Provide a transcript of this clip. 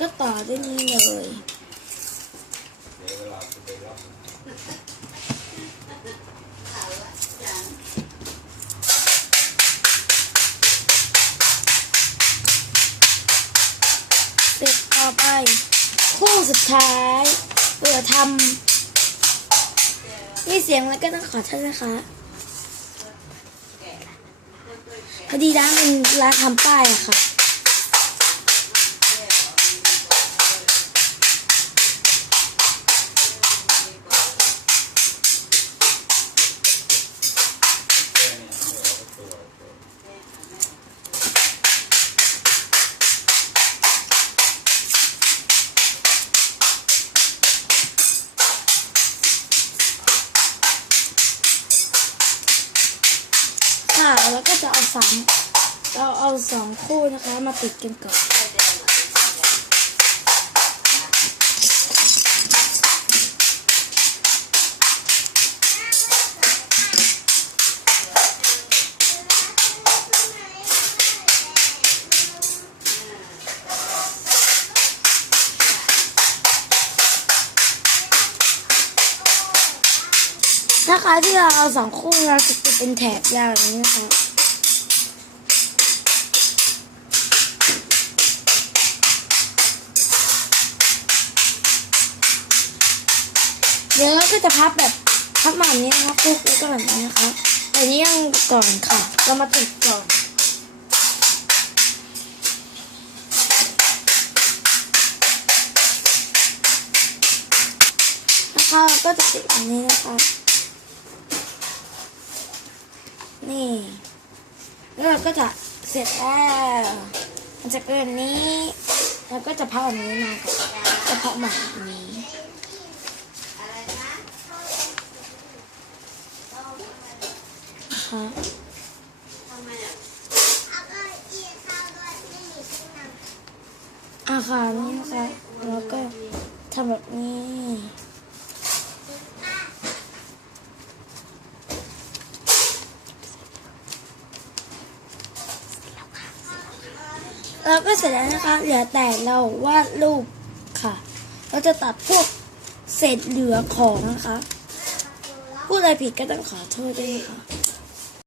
ก็ต่อด้วยนี่เลยเดี๋ยวเวลาจะไปรับเสร็จต่อไป คู่สุดท้ายเปิดทำนี่เสียงแล้วก็ต้องขอโทษนะคะพอดีร้านเป็นร้านทำป้ายอะค่ะ ค่ะ แล้วก็จะเอาสามเราเอาสองคู่นะคะ มาติดกันก่อน ถ้าใครที่เราเอาสองคู่เราจะเป็นแถบยาวอย่างนี้นะคะเดี๋ยวเราก็จะพับแบบพับมาแบบนี้นะคะปุ๊บแล้วก็แบบนี้นะคะแต่นี้ยังก่อนค่ะ เรามาติดก่อนนะคะก็จะติดแบบนี้นะคะ นี่แล้วเราก็จะเสร็จแล้วมันจะเป็นนี้แล้วก็จะพับแบบนี้มาก่อนจะพับมาแบบนี้นะคะอาคารนี้นะคะแล้วก็ทำแบบนี้ แล้วก็เสร็จแล้วนะคะ เหลือแต่เราวาดรูปค่ะ เราจะตัดพวกเศษเหลือของนะคะ พูดอะไรผิดก็ต้องขอโทษด้วยนะคะ